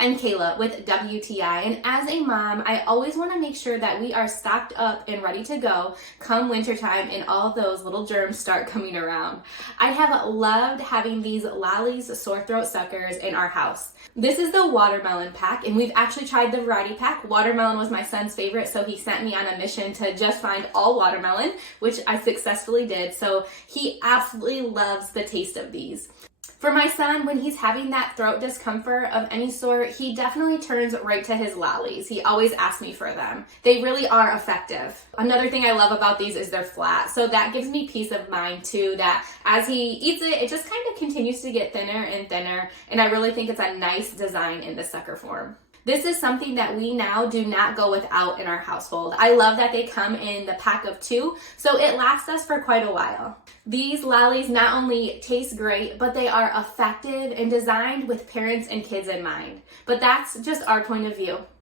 I'm Kayla with WTI, and as a mom, I always want to make sure that we are stocked up and ready to go come wintertime and all those little germs start coming around. I have loved having these Lolleez sore throat suckers in our house. This is the watermelon pack, and we've actually tried the variety pack. Watermelon was my son's favorite, so he sent me on a mission to just find all watermelon, which I successfully did. So he absolutely loves the taste of these. For my son, when he's having that throat discomfort of any sort, he definitely turns right to his Lolleez. He always asks me for them. They really are effective. Another thing I love about these is they're flat, so that gives me peace of mind too, that as he eats it, it just kind of continues to get thinner and thinner, and I really think it's a nice design in the sucker form. This is something that we now do not go without in our household. I love that they come in the pack of 2, so it lasts us for quite a while. These Lolleez not only taste great, but they are effective and designed with parents and kids in mind. But that's just our point of view.